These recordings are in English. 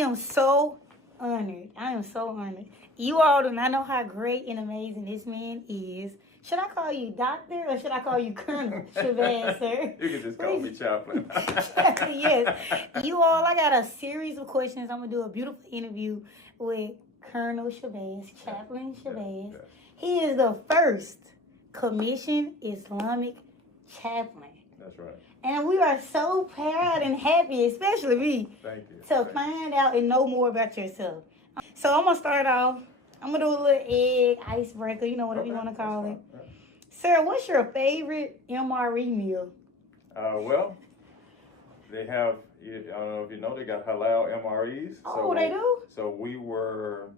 am so honored. I am so honored. You all do not know how great and amazing this man is. Should I call you Doctor or should I call you Colonel Shabazz, sir? You can just call me Chaplain. Yes. You all, I got a series of questions. I'm going to do a beautiful interview with Colonel Shabazz, Chaplain Shabazz. Yeah. He is the first commissioned Islamic chaplain. That's right. And we are so proud and happy, especially me, Thank you. to find out and know more about yourself. So I'm going to start off. I'm going to do a little egg icebreaker, you know, whatever you want to call it. Yeah. Sir, what's your favorite MRE meal? Well, they have, I don't know if you know, they got halal MREs. Oh, they do? So we were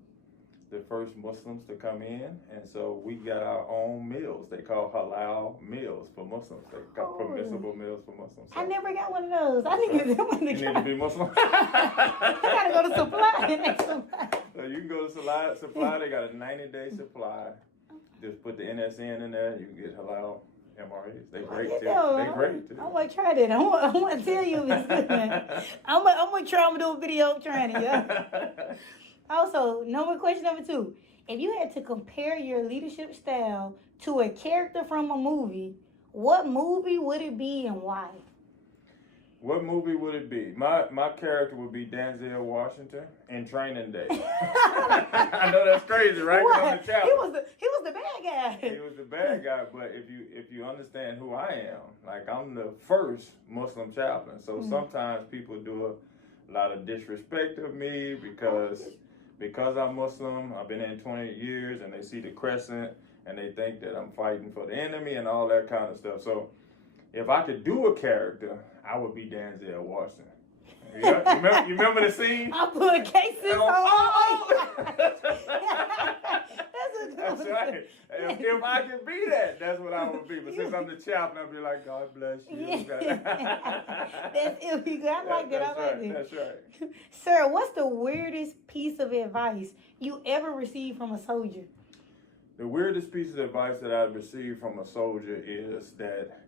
the first Muslims to come in, and so we got our own meals. They call halal meals for Muslims. They call permissible meals for Muslims. So I never got one of those. I need to get one you need to be Muslim? I got to go to Supply and make Supply. So you can go to Supply. They got a 90-day supply. Just put the NSN in there. You can get halal MREs. They great too. They great too. I'm gonna try that. I'm gonna tell you if it's good. I'm gonna try. I'm gonna do a video of trying it. Yeah. Also, question number 2. If you had to compare your leadership style to a character from a movie, what movie would it be and why? What movie would it be? My character would be Denzel Washington in Training Day. I know that's crazy, right? What? I'm the chaplain. He was the bad guy. He was the bad guy, but if you understand who I am, like I'm the first Muslim chaplain, so sometimes people do a lot of disrespect of me because I'm Muslim. I've been in 20 years, and they see the crescent, and they think that I'm fighting for the enemy and all that kind of stuff. So if I could do a character, I would be Denzel Washington. Yeah, you remember the scene? I put cases on. That's right. If I could be that, that's what I would be. But since I'm the chaplain, I'd be like, God bless you. That's illegal. I like that. I like that. That's right. Sir, what's the weirdest piece of advice you ever received from a soldier? The weirdest piece of advice that I've received from a soldier is that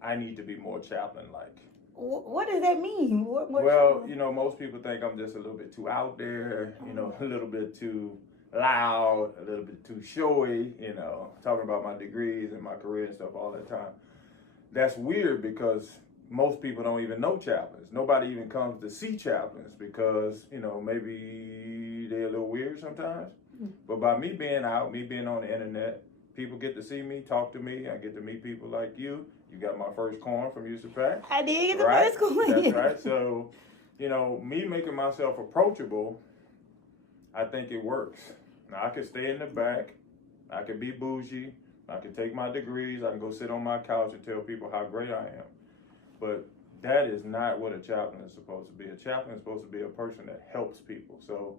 I need to be more chaplain-like. What does that mean? Well, you know, most people think I'm just a little bit too out there, you know, a little bit too loud, a little bit too showy, you know, talking about my degrees and my career and stuff all the time. That's weird because most people don't even know chaplains. Nobody even comes to see chaplains because, you know, maybe they're a little weird sometimes. But by me being out, me being on the internet, people get to see me, talk to me. I get to meet people like you. You got my first coin from USAPAC. I did get the first coin. That's right. So, you know, me making myself approachable, I think it works. Now, I could stay in the back. I could be bougie. I could take my degrees. I can go sit on my couch and tell people how great I am. But that is not what a chaplain is supposed to be. A chaplain is supposed to be a person that helps people. So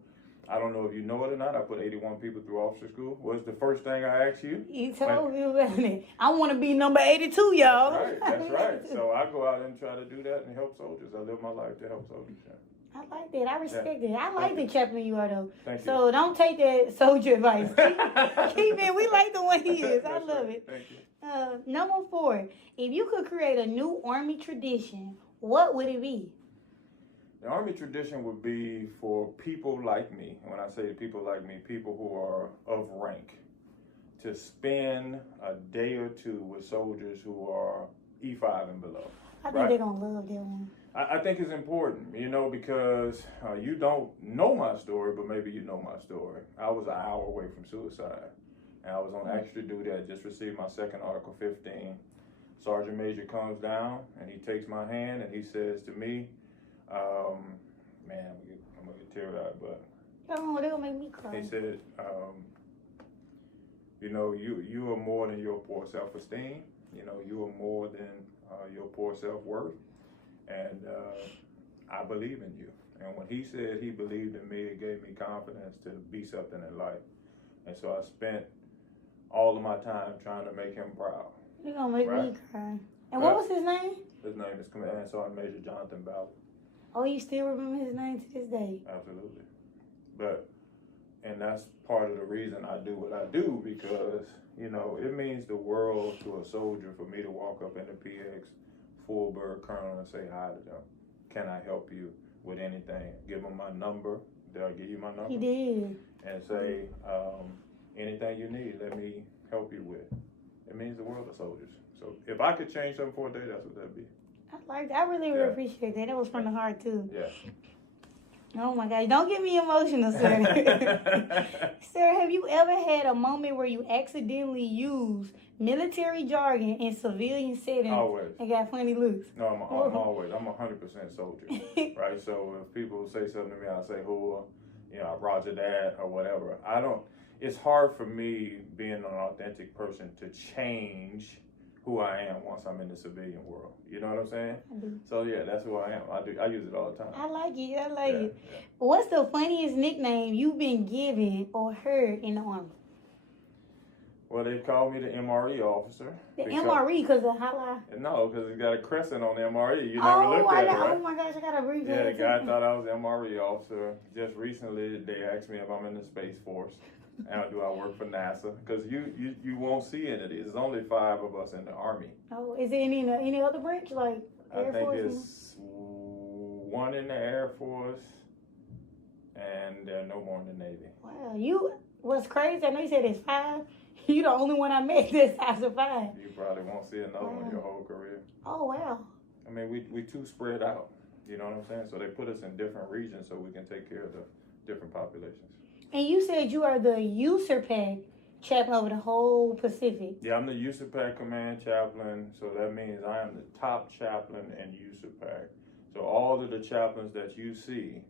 I don't know if you know it or not. I put 81 people through officer school. What's the first thing I asked you? You told me about it. I want to be number 82, y'all. That's right. So I go out and try to do that and help soldiers. I live my life to help soldiers. Yeah. I like that. I respect it. I like the chaplain you are, though. Thank you. So don't take that soldier advice. Keep it. We like the one he is. I love it. Thank you. Number 4. If you could create a new Army tradition, what would it be? The Army tradition would be for people like me. When I say people like me, people who are of rank, to spend a day or two with soldiers who are E5 and below. I think they're going to love that one. I think it's important, you know, because you don't know my story, but maybe you know my story. I was an hour away from suicide, and I was on extra duty. I just received my second Article 15. Sergeant Major comes down, and he takes my hand, and he says to me, man, I'm going to get teared out, but Oh, they'll make me cry. he said, you know, you are more than your poor self-esteem. You know, you are more than your poor self-worth. And I believe in you. And when he said he believed in me, it gave me confidence to be something in life. And so I spent all of my time trying to make him proud. You're going to make me cry. And what was his name? His name is Command Sergeant Major Jonathan Ballard. Oh, you still remember his name to this day? Absolutely. And that's part of the reason I do what I do, because, you know, it means the world to a soldier for me to walk up in the PX, full bird colonel, and say hi to them. Can I help you? with anything. Give them my number. Did I give you my number? He did. And say, anything you need, let me help you with. It means the world to soldiers. So if I could change something for a day, that's what that'd be. I like that. I really Yeah. appreciate that. That was from the heart too. Yeah. Oh my gosh, don't get me emotional, sir. Sir, have you ever had a moment where you accidentally used military jargon in civilian settings Always. and got funny looks? No, I'm always. I'm 100% soldier, right? So if people say something to me, I say who, Roger that or whatever. I don't. It's hard for me being an authentic person to change who I am once I'm in the civilian world. You know what I'm saying? I do. So yeah, that's who I am. I use it all the time. I like it. I like Yeah, it. yeah. What's the funniest nickname you've been given or heard in the Army? Well, they call me the MRE officer. The because- MRE, because of how No, because it's got a crescent on the MRE. You never looked at it, right? Oh my gosh, I gotta read Yeah, the that. guy thought I was an MRE officer. Just recently, they asked me if I'm in the Space Force and do I work for NASA? Because you won't see any of these. There's only 5 of us in the Army. Oh, is there any other branch like I Air think Force? it's 1 in the Air Force, and there are no more in the Navy. Wow, what's crazy? I know you said it's 5. You the only one I met that's size of 5. You probably won't see another one your whole career. Oh wow. I mean, we too spread out. You know what I'm saying? So they put us in different regions so we can take care of the different populations. And you said you are the USERPAC chaplain over the whole Pacific. Yeah, I'm the USAPAC command chaplain, so that means I am the top chaplain in USAPAC. So all of the chaplains that you see,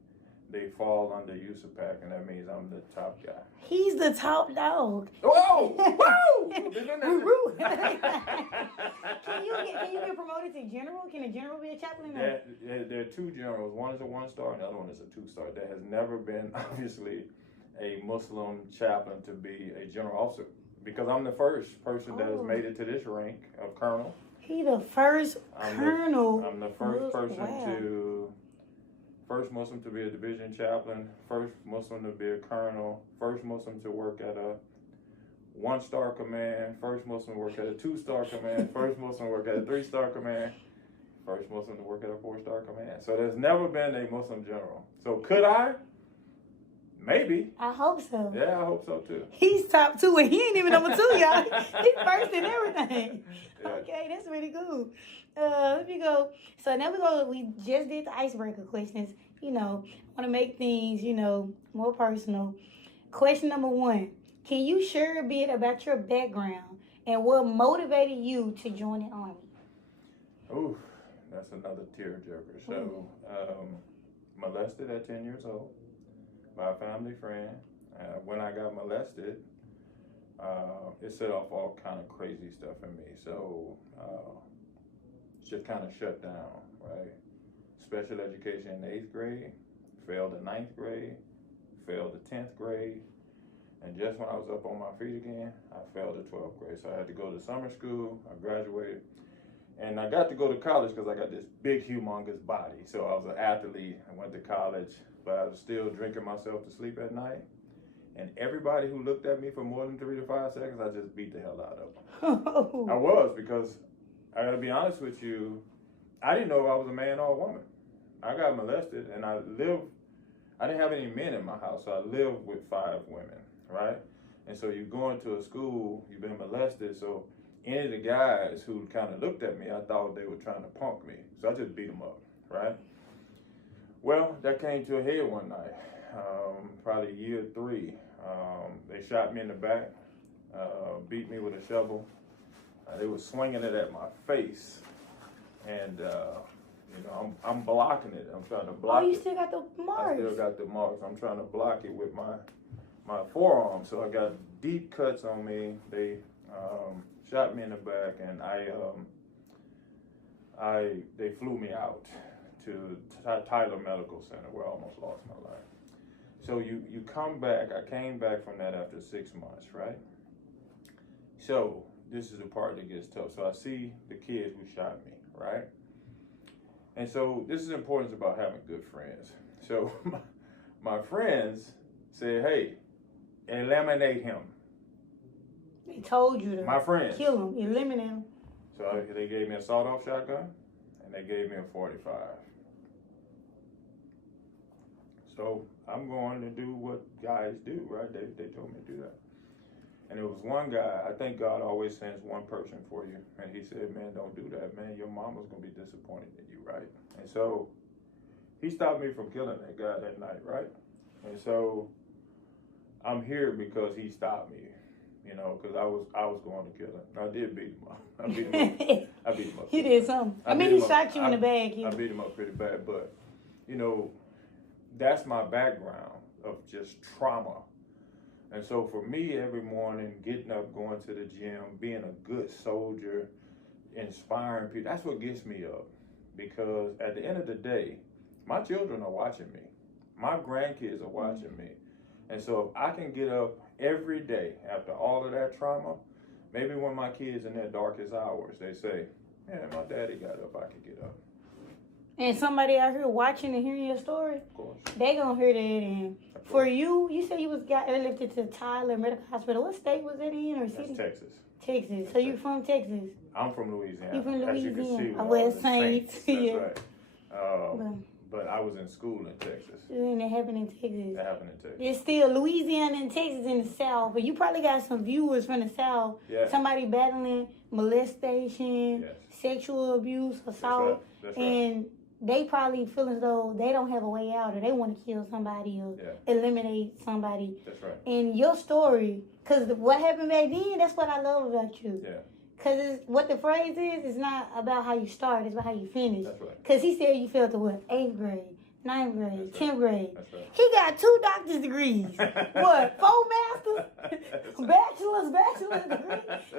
they fall under USAPAC, and that means I'm the top guy. He's the top dog. Whoa! Whoa! Woo-hoo. Can you get promoted to general? Can a general be a chaplain? There are 2 generals. One is a 1-star, and the other one is a 2-star. There has never been, obviously, a Muslim chaplain to be a general officer, because I'm the first person that has made it to this rank of colonel. He the first colonel. I'm the first person first Muslim to be a division chaplain, first Muslim to be a colonel, first Muslim to work at a 1-star command, first Muslim to work at a 2-star command, first Muslim to work at a 3-star command, first Muslim to work at a 4-star command. So there's never been a Muslim general. So could I? Maybe. I hope so. Yeah, I hope so too. He's top 2 and he ain't even number 2, y'all. He's first in everything. Yeah. Okay, that's really cool. Let me go. So now we just did the icebreaker questions. I want to make things, more personal. Question number 1. Can you share a bit about your background and what motivated you to join the Army? Ooh, that's another tearjerker. So, molested at 10 years old by a family friend. When I got molested, it set off all kind of crazy stuff in me. So, just kind of shut down, right? Special education in the 8th grade, failed the 9th grade, failed the 10th grade, and just when I was up on my feet again, I failed the 12th grade. So I had to go to summer school. I graduated, and I got to go to college because I got this big, humongous body. So I was an athlete. I went to college, but I was still drinking myself to sleep at night. And everybody who looked at me for more than 3 to 5 seconds, I just beat the hell out of them. I was, because I gotta be honest with you, I didn't know if I was a man or a woman. I got molested, and I didn't have any men in my house, so I lived with 5 women, right? And so you go into a school, you've been molested, so any of the guys who kind of looked at me, I thought they were trying to punk me. So I just beat them up, right? Well, that came to a head one night, probably year 3. They shot me in the back, beat me with a shovel. They were swinging it at my face, and I'm blocking it. I'm trying to block it. Oh, you still got the marks. I still got the marks. I'm trying to block it with my forearm. So I got deep cuts on me. They shot me in the back, and they flew me out to Tyler Medical Center, where I almost lost my life. So you come back. I came back from that after 6 months, right? So this is the part that gets tough. So I see the kids who shot me, right? And so this is the importance about having good friends. So my friends said, hey, eliminate him. They told you to My friends. kill him, eliminate him. So they gave me a sawed-off shotgun, and they gave me a .45. So I'm going to do what guys do, right? They told me to do that. And it was one guy, I think God always sends one person for you. And he said, man, don't do that, man. Your mama's going to be disappointed in you, right? And so he stopped me from killing that guy that night, right? And so I'm here because he stopped me, you know, because I was going to kill him. I did beat him up. I beat him up. You did something. I mean, he shot you in the back. I beat him up pretty bad, but, you know, that's my background of just trauma. And so for me, every morning, getting up, going to the gym, being a good soldier, inspiring people, that's what gets me up. Because at the end of the day, my children are watching me. My grandkids are watching me. And so if I can get up every day after all of that trauma, maybe when my kids in their darkest hours, they say, man, my daddy got up, I could get up. And somebody out here watching and hearing your story, Of course. they gonna hear that. And for you said you got airlifted to Tyler Medical Hospital. What state was that in, or city? That's Texas. Texas. So you from Texas? I'm from Louisiana. You from As you can Louisiana? see, when I I was in Saints. That's Yeah. right. But I was in school in Texas. And it happened in Texas. That happened in Texas. It's still Louisiana and Texas in the South, but you probably got some viewers from the South. Yeah. Somebody battling molestation, Yes. sexual abuse, assault, That's right. and they probably feel as though they don't have a way out, or they want to kill somebody or eliminate somebody. That's right. And your story, because what happened back then, that's what I love about you. Yeah. Because what the phrase is not about how you start, it's about how you finish. That's right. Because he said you failed to what? 8th grade, 9th grade, That's right. 10th grade. That's right. He got 2 doctor's degrees. What? 4 masters? That's right. Bachelor's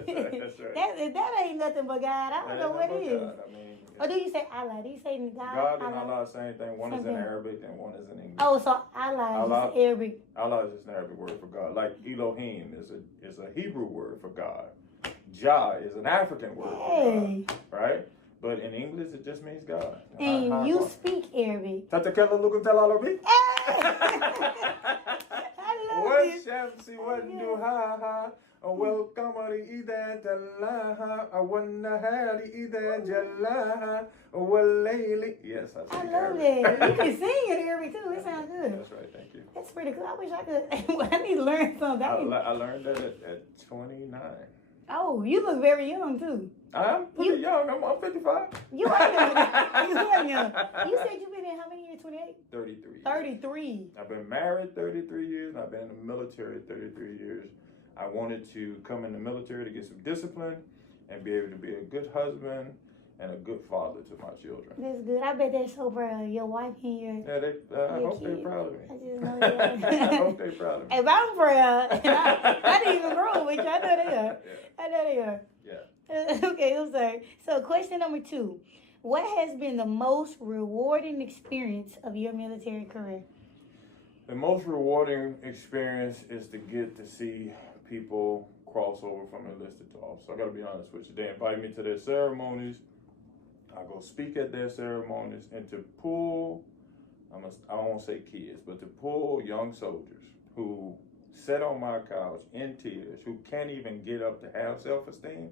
degree? That's right. That ain't nothing but God. I don't know what it is. God. I mean, Or do you say Allah? Do you say God? God and Allah, same thing. One is in Something. Arabic and one is in English. Oh, so Allah Allah. is Arabic. Allah is just an Arabic word for God. Like Elohim is a Hebrew word for God. Jah is an African word Hey. for God, right? But in English, it just means God. And you speak Arabic. Tatakella lukum talalabi. I love What it. shamsi wadduhaha. والقمر إذا تلاها والنهار إذا جلاها والليل. Yes, I I speak love Arabic. it. You can sing in Arabic too. It sounds good. That's right, thank you. That's pretty cool. I wish I could. I need to learn something. I learned that at 29. Oh, you look very young too. I'm pretty young. I'm 55. You are young. You are young. You said you've been in how many years? 28? 33. 33. I've been married 33 years, and I've been in the military 33 years. I wanted to come in the military to get some discipline and be able to be a good husband and a good father to my children. That's good. I bet they're so proud of your wife and your. Yeah, I hope they're kids. proud of me. I just know that. I hope they're proud of me. If I'm proud, and I didn't even grow with you. I know they are. I know they are. Yeah. Okay, I'm sorry. So, question number 2. What has been the most rewarding experience of your military career? The most rewarding experience is to get to see people cross over from enlisted to officer. I got to be honest with you. They invite me to their ceremonies. I go speak at their ceremonies, and to pull, I won't say kids, but to pull young soldiers who sit on my couch in tears, who can't even get up to have self-esteem,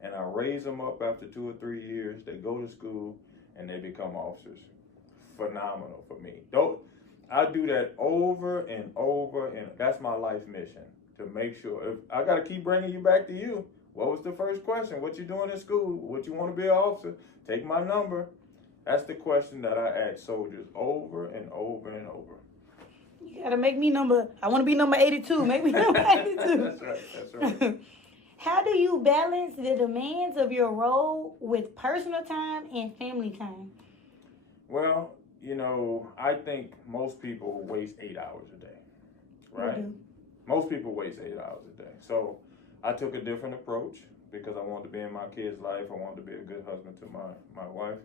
and I raise them up after 2 or 3 years. They go to school and they become officers. Phenomenal for me. I do that over and over, and that's my life mission, to make sure. If I got to keep bringing you back to you. What was the first question? What you doing in school? What you want to be an officer? Take my number. That's the question that I ask soldiers over and over and over. You gotta make me I want to be number 82. Make me number 82. That's right. That's right. How do you balance the demands of your role with personal time and family time? Well, you know, I think most people waste 8 hours a day, right? They do. Most people waste 8 hours a day. So I took a different approach because I wanted to be in my kids' life. I wanted to be a good husband to my wife.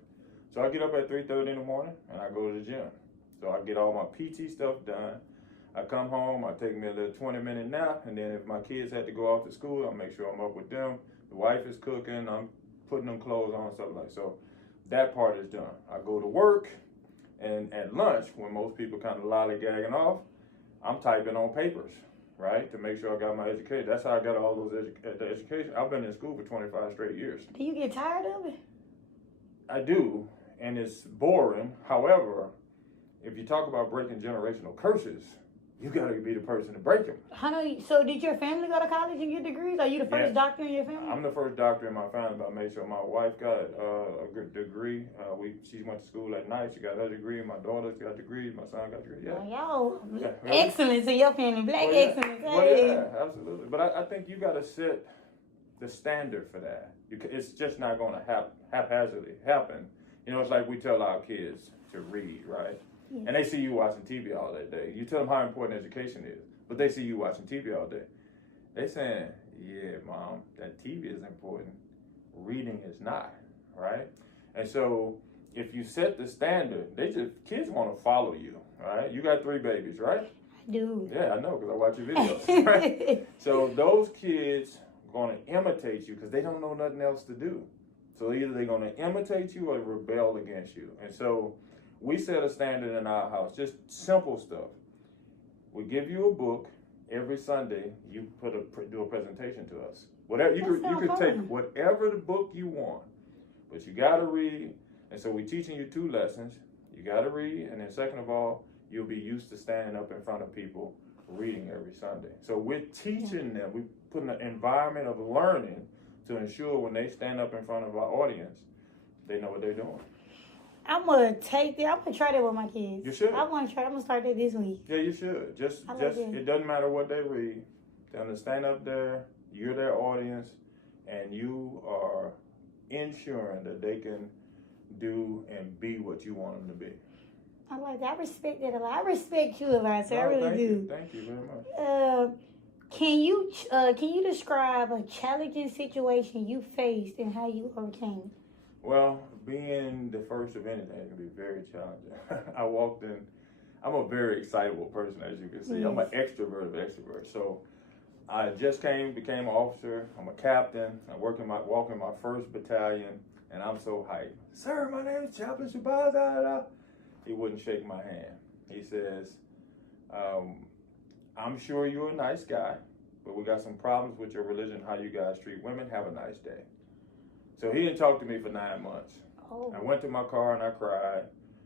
So I get up at 3:30 in the morning and I go to the gym. So I get all my PT stuff done. I come home, I take me a little 20-minute nap, and then if my kids had to go off to school, I'll make sure I'm up with them. The wife is cooking, I'm putting them clothes on, stuff like that. So that part is done. I go to work, and at lunch, when most people kind of lollygagging off, I'm typing on papers, right, to make sure I got my education. That's how I got all those education. I've been in school for 25 straight years. Do you get tired of it? I do, and it's boring. However, if you talk about breaking generational curses, you got to be the person to break them. So did your family go to college and get degrees? Are you the first doctor in your family? I'm the first doctor in my family, but I made sure my wife got a good degree. She went to school at night. She got her degree. My daughter's got degrees. My son got degrees. Yeah. Oh, y'all, excellence in your family. Black excellence. Well, yeah, absolutely. But I think you got to set the standard for that. It's just not going to haphazardly happen. You know, it's like we tell our kids to read, right? Yes. And they see you watching TV all that day. You tell them how important education is, but they see you watching TV all day. They saying, yeah, Mom, that TV is important. Reading is not, right? And so if you set the standard, kids want to follow you, right? You got 3 babies, right? I do. Yeah, I know, because I watch your videos, right? So those kids are going to imitate you because they don't know nothing else to do. So either they're going to imitate you or rebel against you. And so we set a standard in our house, just simple stuff. We give you a book every Sunday. You do a presentation to us. Whatever you could take whatever the book you want, but you got to read. And so we're teaching you 2 lessons. You got to read, and then second of all, you'll be used to standing up in front of people reading every Sunday. So we're teaching them. We're putting an environment of learning to ensure when they stand up in front of our audience, they know what they're doing. I'm gonna try that with my kids. You should. I'm gonna start that this week. Yeah, you should. Just it doesn't matter what they read. They're gonna stand up there. You're their audience, and you are ensuring that they can do and be what you want them to be. I like that. I respect that a lot. I respect you a lot, so I really do. Thank you very much. Can you describe a challenging situation you faced and how you overcame it? Well, being the first of anything can be very challenging. I walked in. I'm a very excitable person, as you can see. Yes. I'm an extrovert of extroverts. So I just became an officer. I'm a captain. I'm walking my first battalion, and I'm so hyped. Sir, my name is Chaplain Shabazz. He wouldn't shake my hand. He says, I'm sure you're a nice guy, but we got some problems with your religion, how you guys treat women. Have a nice day. So he didn't talk to me for 9 months. Oh. I went to my car and I cried.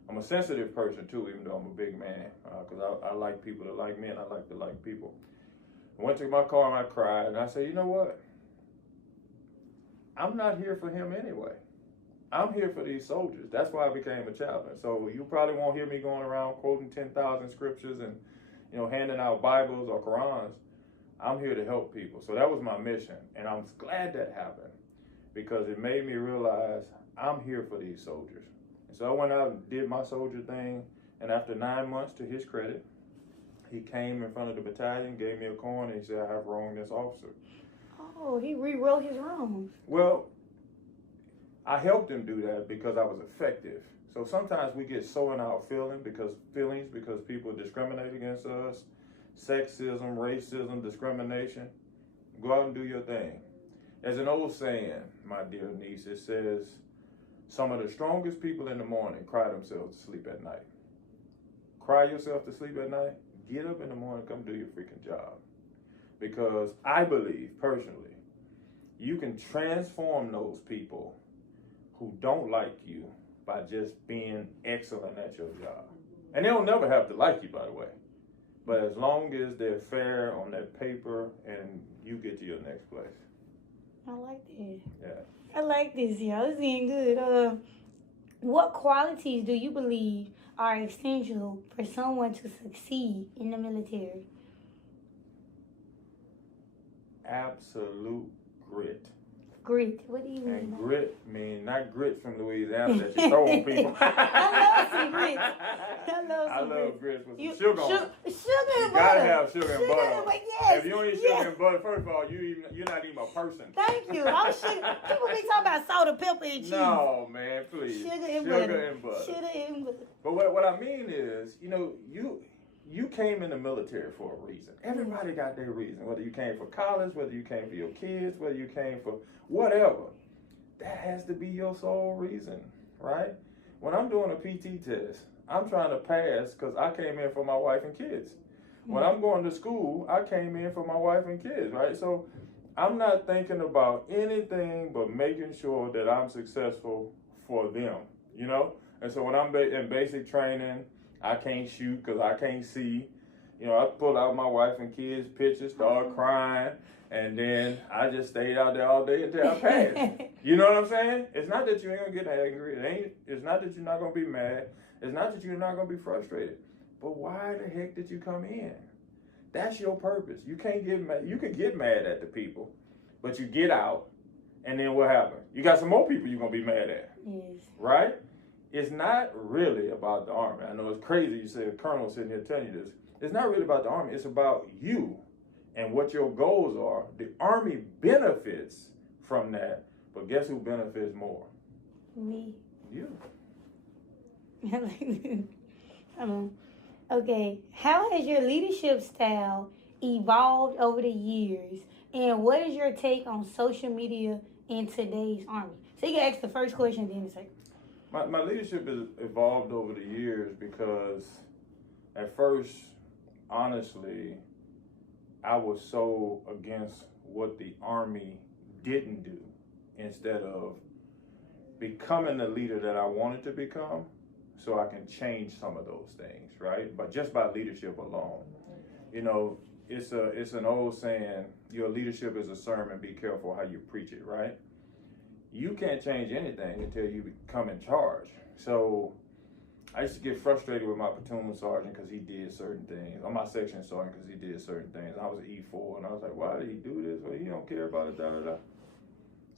I'm a sensitive person too, even though I'm a big man, because I like people to like me and I like to like people. I went to my car and I cried and I said, you know what? I'm not here for him anyway. I'm here for these soldiers. That's why I became a chaplain. So you probably won't hear me going around quoting 10,000 scriptures and, handing out Bibles or Qurans. I'm here to help people. So that was my mission. And I'm glad that happened because it made me realize I'm here for these soldiers. And so I went out and did my soldier thing. And after 9 months, to his credit, he came in front of the battalion, gave me a coin, and he said, I have wronged this officer. Oh, he rewrote his wrongs. Well, I helped him do that because I was effective. So sometimes we get so in our feelings because people discriminate against us, sexism, racism, discrimination. Go out and do your thing. There's an old saying, my dear niece, it says, some of the strongest people in the morning cry themselves to sleep at night. Cry yourself to sleep at night, get up in the morning, come do your freaking job. Because I believe, personally, you can transform those people who don't like you by just being excellent at your job. And they'll never have to like you, by the way. But as long as they're fair on that paper and you get to your next place. I like that. Yeah. I like this, y'all. This is getting good. What qualities do you believe are essential for someone to succeed in the military? Absolute grit. Grit. What do you mean? And grit mean not grits from Louisiana that you throw on people. I love some grits. I love grits with some sugar on it. Sugar and butter. You gotta have sugar and butter. Yes. If you don't eat sugar and butter, first of all, you're not even a person. Thank you. People be talking about salt and pepper and cheese. No, man, please. Sugar and butter. Sugar and butter. But what I mean is, you came in the military for a reason. Everybody got their reason. Whether you came for college, whether you came for your kids, whether you came for whatever. That has to be your sole reason, right? When I'm doing a PT test, I'm trying to pass because I came in for my wife and kids. When I'm going to school, I came in for my wife and kids, right? So I'm not thinking about anything but making sure that I'm successful for them, And so when I'm in basic training, I can't shoot because I can't see. You know, I pulled out my wife and kids' pictures, started crying, and then I just stayed out there all day until I passed. You know what I'm saying? It's not that you ain't gonna get angry. It's not that you're not gonna be mad. It's not that you're not gonna be frustrated. But why the heck did you come in? That's your purpose. You can't get mad. You can get mad at the people, but you get out, and then what happens? You got some more people you're gonna be mad at. Yes. Right? It's not really about the Army. I know it's crazy you say a colonel sitting here telling you this. It's not really about the Army. It's about you and what your goals are. The Army benefits from that, but guess who benefits more? Me. You. Okay. How has your leadership style evolved over the years, and what is your take on social media in today's Army? So you can ask the first question, then the second. My leadership has evolved over the years because at first, honestly, I was so against what the Army didn't do instead of becoming the leader that I wanted to become so I can change some of those things, right? But just by leadership alone. You know, it's an old saying, your leadership is a sermon, be careful how you preach it, right? You can't change anything until you become in charge. So I used to get frustrated with my platoon sergeant because he did certain things, or my section sergeant because he did certain things. I was an E4, and I was like, why did he do this? Well, he don't care about it, da-da-da.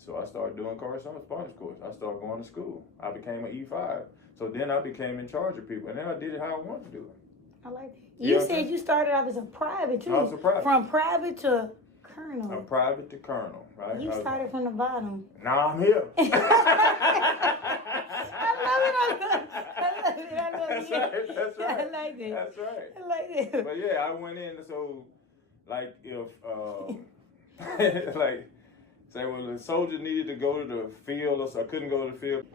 So I started doing correspondence course. I started going to school. I became an E5. So then I became in charge of people, and then I did it how I wanted to do it. I like that. You said you started off as a private, too. I was a private. From private to colonel. A private to colonel, right? You started from the bottom. Now I'm here. I love it. That's right. That's right. I like it. That's right. I like it. But yeah, I went in. So, like, if like, say when the soldier needed to go to the field, or so I couldn't go to the field.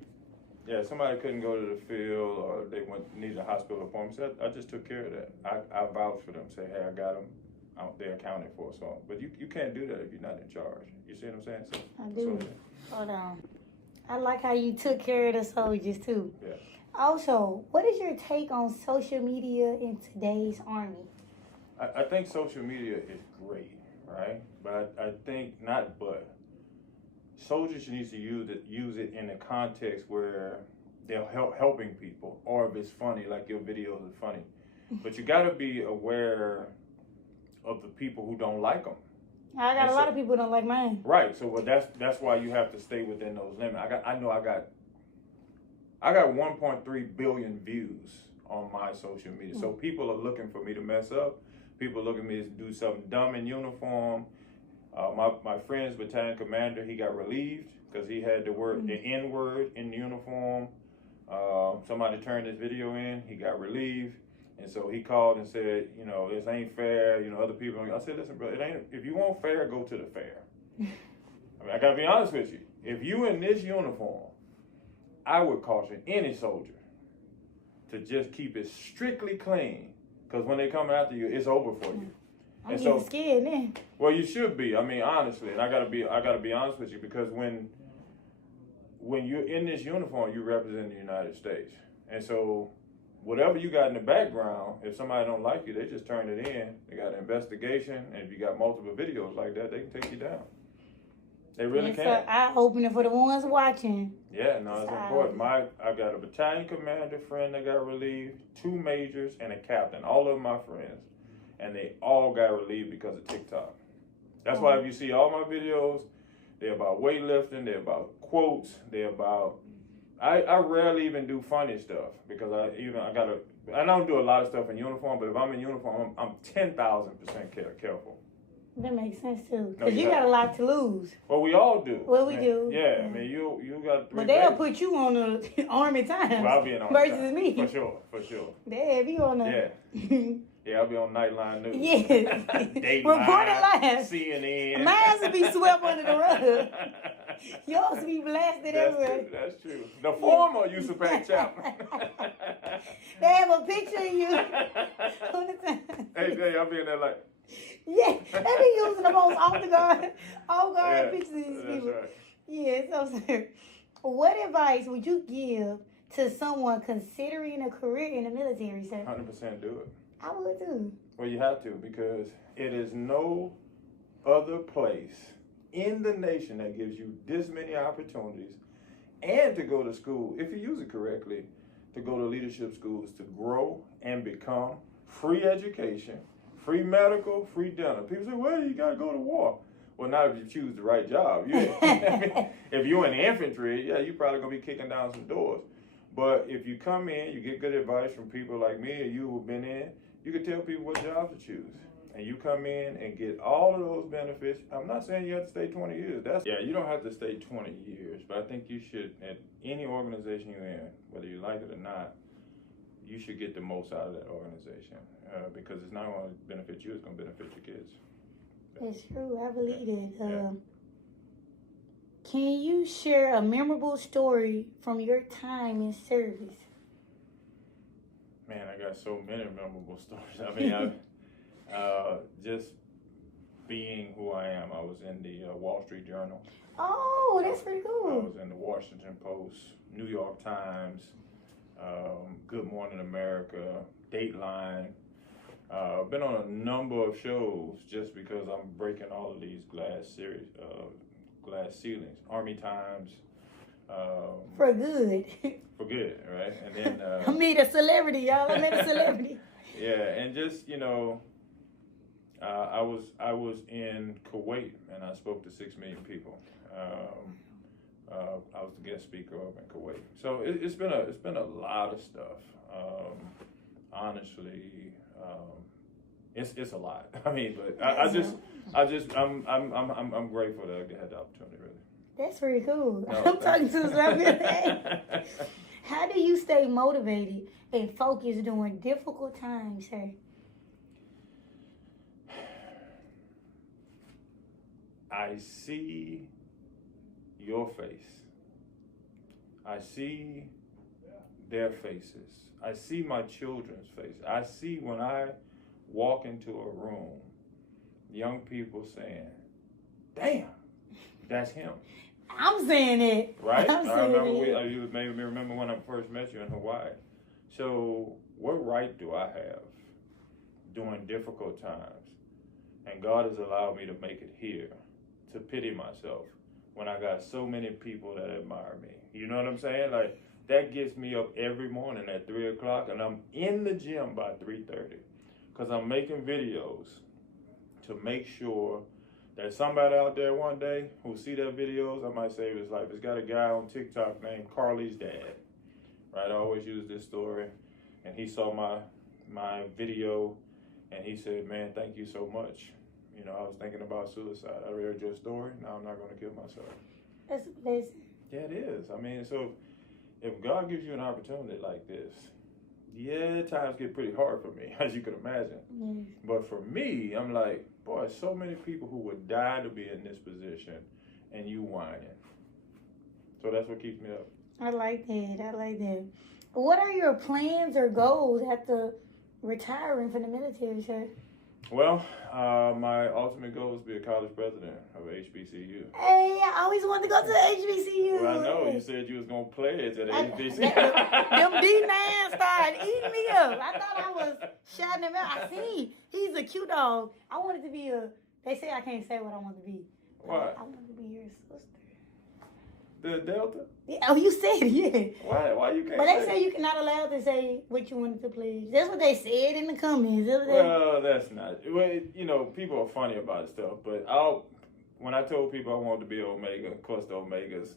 Yeah, somebody couldn't go to the field, or they needed a hospital appointment. So I just took care of that. I vouched for them. Say, hey, I got them. They're accounted for. So, but you can't do that if you're not in charge. You see what I'm saying? So, I do. Hold on. I like how you took care of the soldiers too. Yeah. Also, what is your take on social media in today's Army? I think social media is great, right? But I think soldiers need to use it in a context where they're helping people, or if it's funny, like your videos are funny. But you got to be aware of the people who don't like them. I got a lot of people who don't like mine. Right. So that's why you have to stay within those limits. I got 1.3 billion views on my social media. So people are looking for me to mess up. People looking for me to do something dumb in uniform. My friend's battalion commander, he got relieved because he had the N-word in uniform. Somebody turned his video in, he got relieved. And so he called and said, you know, this ain't fair. You know, other people. I said, listen, bro, it ain't. If you want fair, go to the fair. I mean, I gotta be honest with you. If you in this uniform, I would caution any soldier to just keep it strictly clean, because when they come after you, it's over for you. I'm getting scared then. Well, you should be. I mean, honestly, and I gotta be honest with you, because when you're in this uniform, you represent the United States, and so whatever you got in the background, if somebody don't like you, they just turn it in. They got an investigation, and if you got multiple videos like that, they can take you down. They really can. It's eye-opening for the ones watching. Yeah, no, it's important. I got a battalion commander friend that got relieved, 2 majors, and a captain. All of them my friends, and they all got relieved because of TikTok. That's why if you see all my videos, they're about weightlifting, they're about quotes, they're about. I rarely even do funny stuff because I don't do a lot of stuff in uniform, but if I'm in uniform, I'm 10,000% careful. That makes sense too, because you got a lot to lose. Well, we all do. Well, we do. Yeah, I mean, you got 3 But they'll put you on the Army time. Well, I'll be in Army versus time. me. For sure. They have you on the. Yeah. Yeah, I'll be on Nightline News. Yes. Reported live. CNN. Mine to be swept under the rug. Yours to be blasted everywhere. That's true. The former used to pack Chapman. They have a picture of you on the time. Hey, I'll be in there like. Yeah, they be using the most off guard pictures of these people. That's right. Yeah, so sir, what advice would you give to someone considering a career in the military, sir? 100% do it. I would too. Well, you have to, because it is no other place in the nation that gives you this many opportunities and to go to school, if you use it correctly, to go to leadership schools to grow and become free education, free medical, free dental. People say, well, you got to go to war. Well, not if you choose the right job. If you're in the infantry, yeah, you're probably going to be kicking down some doors. But if you come in, you get good advice from people like me and you who've been in, you can tell people what job to choose. And you come in and get all of those benefits. I'm not saying you have to stay 20 years. You don't have to stay 20 years, but I think you should, at any organization you're in, whether you like it or not, you should get the most out of that organization, because it's not going to benefit you, it's going to benefit your kids. That's true. I believe it. Yeah. Can you share a memorable story from your time in service? Man, I got so many memorable stories. I mean, just being who I am. I was in the Wall Street Journal. Oh, that's pretty I cool. was in the Washington Post, New York Times, Good Morning America, Dateline. I've been on a number of shows just because I'm breaking all of these glass ceilings. Army Times. For good. For good, right? And then I meet a celebrity, y'all. I met a celebrity. yeah, and just I was in Kuwait and I spoke to 6 million people. I was the guest speaker up in Kuwait. So it's been a lot of stuff. Honestly, it's a lot. I mean, but I'm grateful that I had the opportunity. Really. That's pretty cool. No, I'm talking to somebody. How do you stay motivated and focused during difficult times, sir? I see your face. I see their faces. I see my children's faces. I see when I walk into a room, young people saying, damn, that's him. I'm saying it. Right? I'm I saying remember it. you made me remember when I first met you in Hawaii. So what right do I have during difficult times? And God has allowed me to make it here, to pity myself when I got so many people that admire me. You know what I'm saying? Like, that gets me up every morning at 3 o'clock, and I'm in the gym by 3:30 because I'm making videos to make sure that somebody out there one day who see their videos, I might save his life. It's got a guy on TikTok named Carly's dad, right? I always use this story, and he saw my video, and he said, man, thank you so much. You know, I was thinking about suicide. I read your story. Now I'm not going to kill myself. That's a blessing. Yeah, it is. I mean, so if God gives you an opportunity like this, yeah, times get pretty hard for me, as you can imagine. Yes. But for me, I'm like, boy, so many people who would die to be in this position, and you whining. So that's what keeps me up. I like that. What are your plans or goals after retiring from the military, sir? Well, my ultimate goal is to be a college president of HBCU. Hey, I always wanted to go to the HBCU. Well, I know. You said you was going to pledge at HBCU. Them D9 started eating me up. I thought I was shouting him out. I see. He's a cute dog. I wanted to be they say I can't say what I want to be. What? I want to be your sister. The Delta? Yeah, oh, you said it, yeah. Why you can't But they say say you're not allowed to say what you wanted to pledge. That's what they said in the comments. Well, that's not. Well, you know, people are funny about stuff, but when I told people I wanted to be Omega, of course the Omegas.